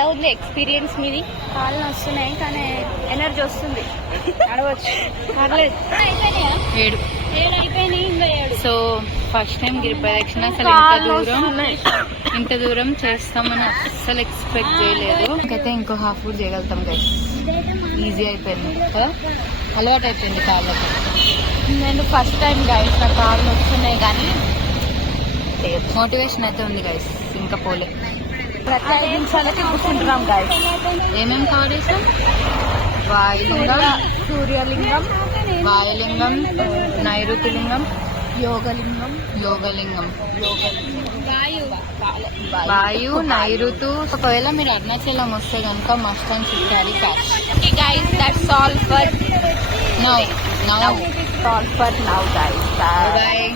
ఎలా ఉంది ఎక్స్పీరియన్స్ మీది? కాళ్ళు వస్తున్నాయి కానీ ఎనర్జీ వస్తుంది, నడవచ్చు. పర్లేదు. 7 అయిపోయినాయి, ఇంకా 7. సో ఫస్ట్ టైం గిరి ప్రదక్షిణ. అసలు ఇంత దూరం చేస్తామని అస్సలు ఎక్స్పెక్ట్ చేయలేదు. ఇంకైతే ఇంకో హాఫ్ కూడా చేయగలుగుతాం గైస్. ఈజీ అయిపోయింది కదా, అలవాటు అయిపోయింది కాళ్ళకి. నేను ఫస్ట్ టైం గైస్, నా కాళ్ళు వస్తున్నాయి కానీ మోటివేషన్ అయితే ఉంది గైస్. ఇంకా పోలే. ప్రతి 5 నిమిషాలకి కూర్చుంటున్నాం గైస్. ఏమేమి కవర్ చేసాం? వాయులింగం, సూర్యలింగం, వాయులింగం, నైరుతిలింగం, యోగలింగం, వాయు, నైరుతు. ఒకవేళ మీరు అరుణాచలం వస్తే కనుక must and should carry cash. guys, that's all for now all for now guys. Bye.